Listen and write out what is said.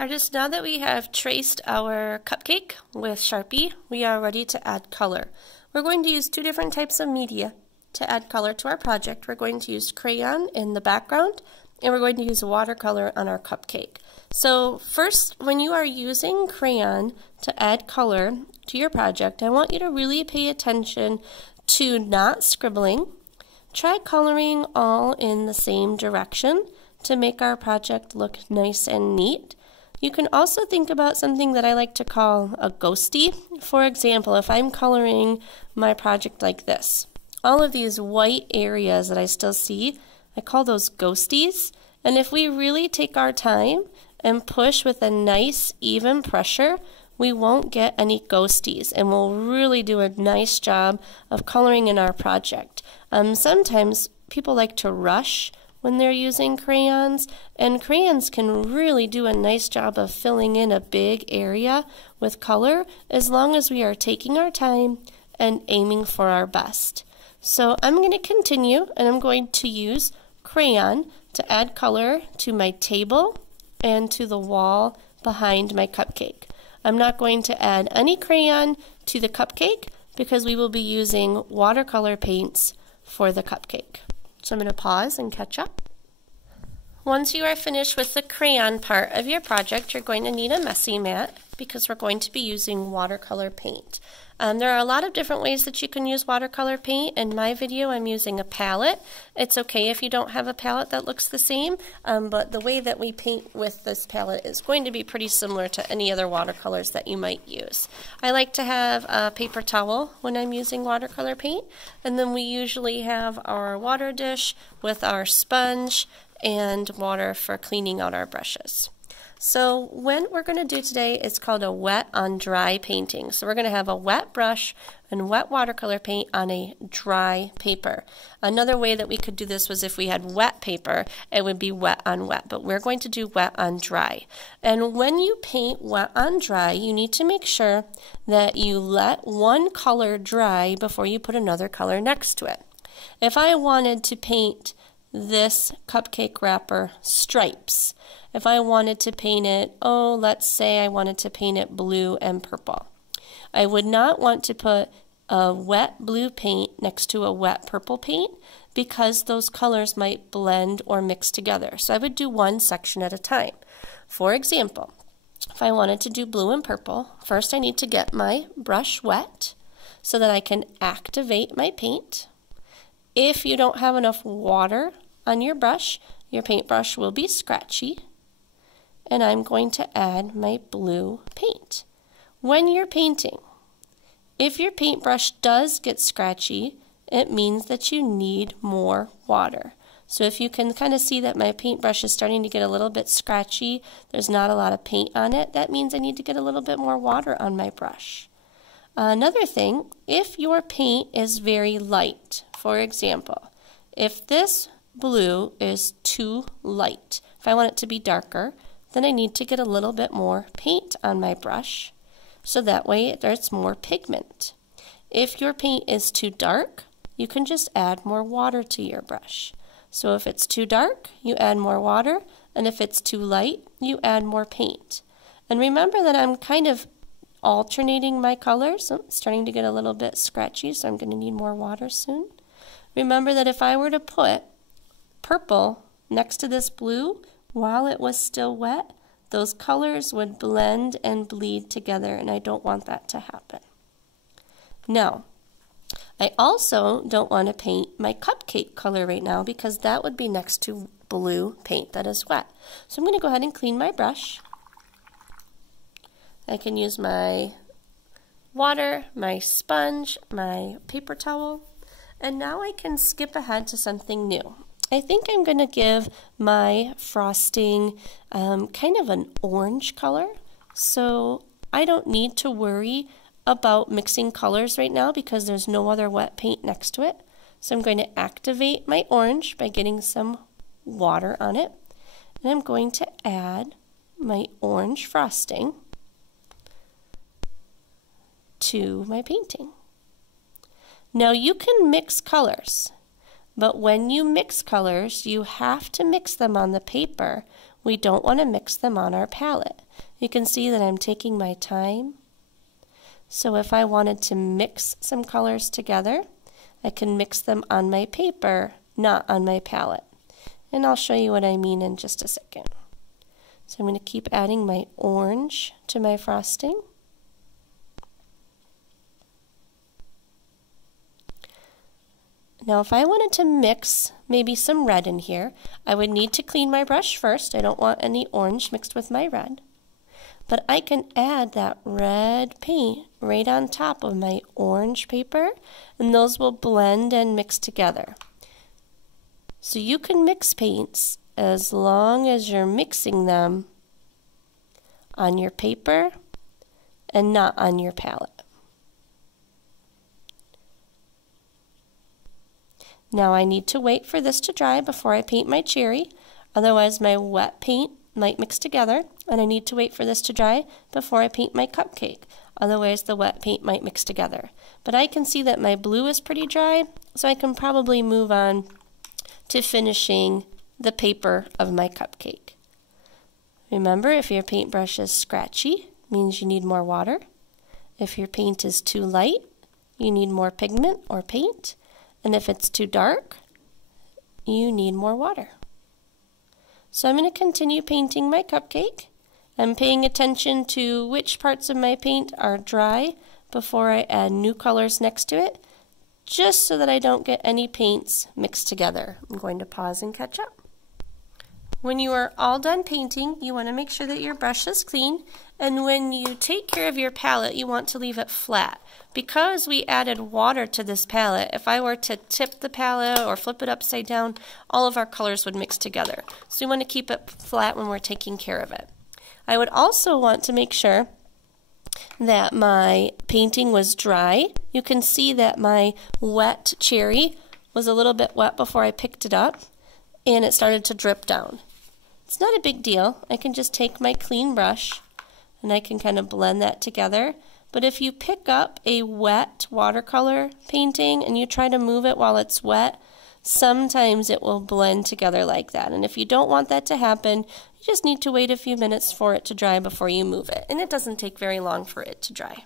Artists, now that we have traced our cupcake with Sharpie, we are ready to add color. We're going to use two different types of media to add color to our project. We're going to use crayon in the background, and we're going to use watercolor on our cupcake. So first, when you are using crayon to add color to your project, I want you to really pay attention to not scribbling. Try coloring all in the same direction to make our project look nice and neat. You can also think about something that I like to call a ghosty. For example, if I'm coloring my project like this, all of these white areas that I still see, I call those ghosties. And if we really take our time and push with a nice even pressure, we won't get any ghosties, and we'll really do a nice job of coloring in our project. Sometimes people like to rush when they're using crayons, and crayons can really do a nice job of filling in a big area with color as long as we are taking our time and aiming for our best. So I'm going to continue, and I'm going to use crayon to add color to my table and to the wall behind my cupcake. I'm not going to add any crayon to the cupcake because we will be using watercolor paints for the cupcake. So I'm going to pause and catch up. Once you are finished with the crayon part of your project, you're going to need a messy mat because we're going to be using watercolor paint. There are a lot of different ways that you can use watercolor paint. In my video, I'm using a palette. It's okay if you don't have a palette that looks the same, but the way that we paint with this palette is going to be pretty similar to any other watercolors that you might use. I like to have a paper towel when I'm using watercolor paint, and then we usually have our water dish with our sponge and water for cleaning out our brushes. So what we're going to do today is called a wet on dry painting. So we're going to have a wet brush and wet watercolor paint on a dry paper. Another way that we could do this was if we had wet paper, it would be wet on wet, but we're going to do wet on dry. And when you paint wet on dry, you need to make sure that you let one color dry before you put another color next to it. If I wanted to paint this cupcake wrapper stripes, if I wanted to paint it, let's say I wanted to paint it blue and purple, I would not want to put a wet blue paint next to a wet purple paint because those colors might blend or mix together. So I would do one section at a time. For example, if I wanted to do blue and purple, first I need to get my brush wet so that I can activate my paint. If you don't have enough water on your brush, your paintbrush will be scratchy. And I'm going to add my blue paint. When you're painting, if your paintbrush does get scratchy, it means that you need more water. So if you can kind of see that my paintbrush is starting to get a little bit scratchy, there's not a lot of paint on it, that means I need to get a little bit more water on my brush. Another thing, if your paint is very light, for example, if this blue is too light, if I want it to be darker, then I need to get a little bit more paint on my brush so that way there's more pigment. If your paint is too dark, you can just add more water to your brush. So if it's too dark, you add more water, and if it's too light, you add more paint. And remember that I'm kind of alternating my colors. It's starting to get a little bit scratchy, so I'm going to need more water soon. Remember that if I were to put purple next to this blue while it was still wet, those colors would blend and bleed together, and I don't want that to happen. Now, I also don't want to paint my cupcake color right now because that would be next to blue paint that is wet. So I'm going to go ahead and clean my brush. I can use my water, my sponge, my paper towel, and now I can skip ahead to something new. I think I'm going to give my frosting kind of an orange color, so I don't need to worry about mixing colors right now because there's no other wet paint next to it. So I'm going to activate my orange by getting some water on it, and I'm going to add my orange frosting to my painting. Now you can mix colors. But when you mix colors, you have to mix them on the paper. We don't want to mix them on our palette. You can see that I'm taking my time. So if I wanted to mix some colors together, I can mix them on my paper, not on my palette. And I'll show you what I mean in just a second. So I'm going to keep adding my orange to my frosting. Now if I wanted to mix maybe some red in here, I would need to clean my brush first. I don't want any orange mixed with my red. But I can add that red paint right on top of my orange paper, and those will blend and mix together. So you can mix paints as long as you're mixing them on your paper and not on your palette. Now I need to wait for this to dry before I paint my cherry, otherwise my wet paint might mix together, and I need to wait for this to dry before I paint my cupcake, otherwise the wet paint might mix together. But I can see that my blue is pretty dry, so I can probably move on to finishing the paper of my cupcake. Remember, if your paintbrush is scratchy, it means you need more water. If your paint is too light, you need more pigment or paint. And if it's too dark, you need more water. So I'm going to continue painting my cupcake. I'm paying attention to which parts of my paint are dry before I add new colors next to it, just so that I don't get any paints mixed together. I'm going to pause and catch up. When you are all done painting, you want to make sure that your brush is clean, and when you take care of your palette, you want to leave it flat. Because we added water to this palette, if I were to tip the palette or flip it upside down, all of our colors would mix together. So you want to keep it flat when we're taking care of it. I would also want to make sure that my painting was dry. You can see that my wet cherry was a little bit wet before I picked it up, and it started to drip down. It's not a big deal. I can just take my clean brush and I can kind of blend that together. But if you pick up a wet watercolor painting and you try to move it while it's wet, sometimes it will blend together like that. And if you don't want that to happen, you just need to wait a few minutes for it to dry before you move it. And it doesn't take very long for it to dry.